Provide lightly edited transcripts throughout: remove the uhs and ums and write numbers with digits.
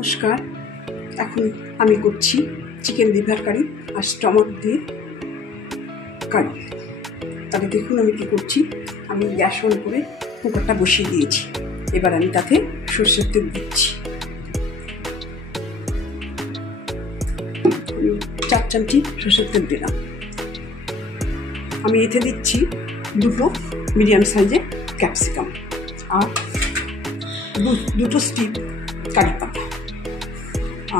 নমস্কার। এখন আমি করছি চিকেন লিভার কারি আর স্টমাক দিয়ে কারি। তাহলে দেখুন আমি কি করছি। আমি গ্যাস অন করে কুকারটা বসিয়ে দিয়েছি। এবার আমি তাতে সর্ষের তেল দিচ্ছি। 4 চামচি সর্ষের তেল দিলাম। আমি এতে দিচ্ছি 2টো মিডিয়াম সাইজের ক্যাপসিকাম আর 2টো স্টিক কারি পাতা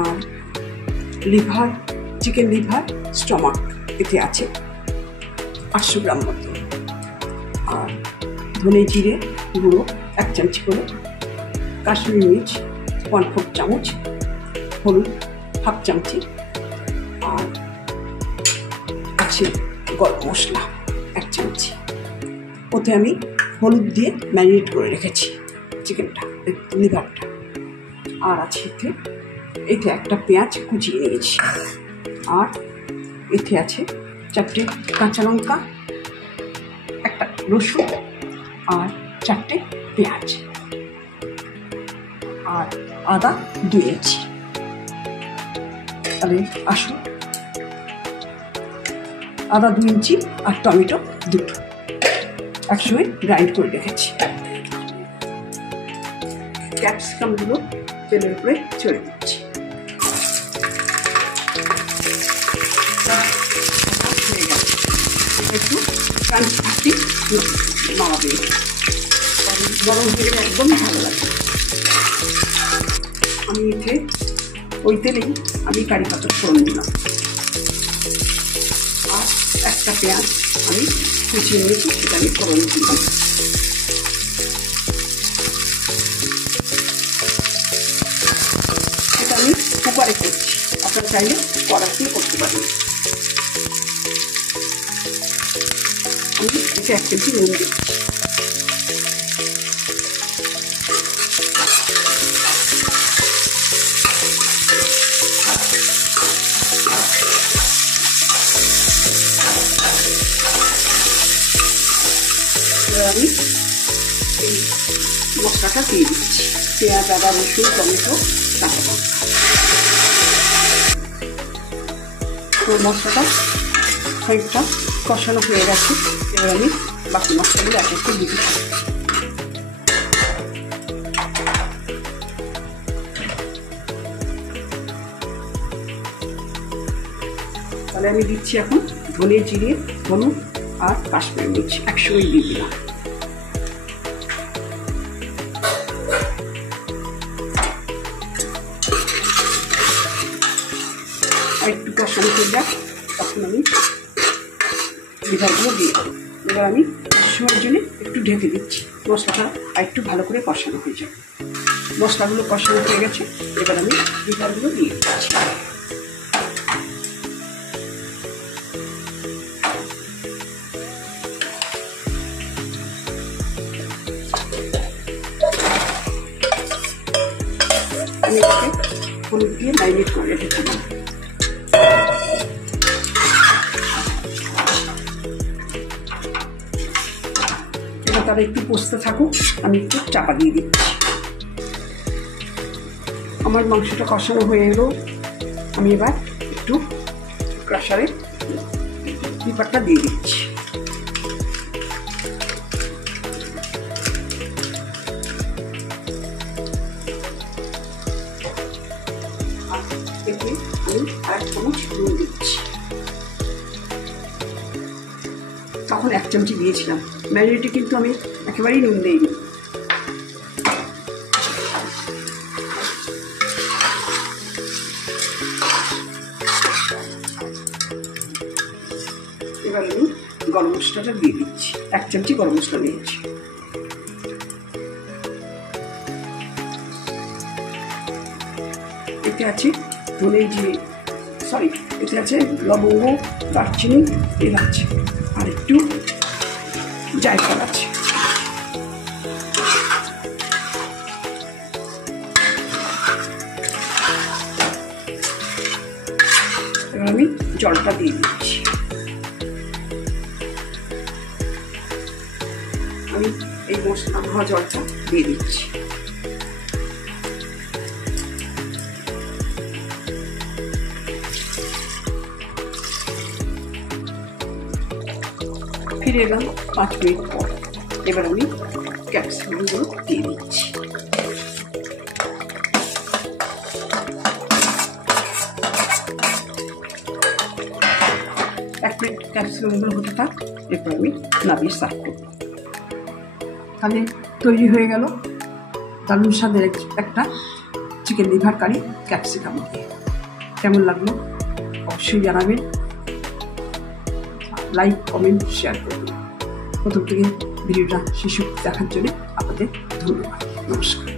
আর লিভার, চিকেন লিভার স্টমাক এতে আছে 800 গ্রাম মতো, আর ধনে জিরে গুঁড়ো 1 চামচি করে, কাশ্মীরি মির্চ 1/4 চামচ, হলুদ 1/2 চামচি, আর আছে গরম মশলা 1 চামচি। ওতে আমি হলুদ দিয়ে ম্যারিনেট করে রেখেছি চিকেনটা, লিভারটা। আর আছে এতে একটা পেঁয়াজ কুচিয়ে নিয়েছি, আর এতে আছে 4টে কাঁচা লঙ্কা, একটা রসুন আর 4টে পেঁয়াজ, আর আদা 2 ইঞ্চি। তাহলে আসুন, আদা 2 ইঞ্চি আর টমেটো 2টো একসঙ্গে গ্রাইন্ড করে রেখেছি। ক্যাপসিকামগুলো তেলের উপরে ছেড়ে দিচ্ছি। একটু ক্রাঞ্চি থাকতে নামাবে, গরম হয়ে গেলে একদমই ভালো লাগে। আমি এতে ওই তেলেই আমি কারি পাতার ফোড়ন দিলাম, আর একটা পেঁয়াজ আমি কুচিয়ে নিয়েছি, সেটা আমি ফোড়ন দিলাম। এটা আমি কুকারে করছি, আপনারা চাইলে কড়াইতে করতে পারেন। আমি এতে 1 কেজি নুন দিচ্ছি। আমি এই মশলাটা দিয়ে দিচ্ছি, পেঁয়াজ, আদা, রসুন, টমেটো, কাঁচা লঙ্কা। তো মশলাটা খানিকটা কষানো হয়ে গেছে। এবার আমি বাকি মশলাগুলো এক একটু দিয়ে দিচ্ছি। তাহলে আমি দিচ্ছি এখন ধনে জিরে, হলুদ আর কাশ্মীরি মির্চ একসঙ্গে দিয়ে দিলাম। আর একটু কষানো হয়ে যাক, তখন আমি লিভারগুলো দিয়ে দেবো। এবার আমি সময়ের জন্য একটু ঢেকে দিচ্ছি, মশলাটা আর একটু ভালো করে কষানো হয়ে যাবে। মশলাগুলো কষানো হয়ে গেছে, এবার আমি লিভারগুলো দিয়ে দিচ্ছি। আমি এটাকে হলুদ দিয়ে ম্যারিনেট করে রেখেছিলাম। এবার তারা একটু কষতে থাকুক, আমি একটু চাপা দিয়ে দিচ্ছি। আমার মাংসটা কষানো হয়ে এলো। আমি এবার একটু ক্রাশারে লিভারটা দিয়ে দিচ্ছি। এতে আমি 1 চামচ নুন দিচ্ছি। তখন 1 চামচি দিয়েছিলাম, ম্যারিনেটে কিন্তু আমি একেবারেই নুন দিইনি। এবার আমি গরম মশলাটা দিয়ে দিচ্ছি, 1 চামচি গরম মশলা দিয়েছি। এতে আছে ধনে জিরে, এতে আছে লবঙ্গ, দারচিনি, এলাচ আর একটু জায়ফল আছে। এবার আমি জলটা দিয়ে দিচ্ছি। আমি এই মশলা ধোয়া জলটা দিয়ে দিচ্ছি। ফিরে এলাম 5 মিনিট পর। এবার আমি ক্যাপসিকামগুলো দিয়ে দিচ্ছি। এক মিনিট ক্যাপসিকামগুলো হতে থাক, এরপর আমি নামিয়ে সার্ভ করব। তাহলে তৈরি হয়ে গেল দারুণ স্বাদের একটা চিকেন লিভার কারি ক্যাপসিকাম দিয়ে। কেমন লাগলো অবশ্যই জানাবেন, লাইক কমেন্ট শেয়ার করবেন। প্রথম থেকে ভিডিওটা শেষ দেখার জন্য আপনাদের ধন্যবাদ। নমস্কার।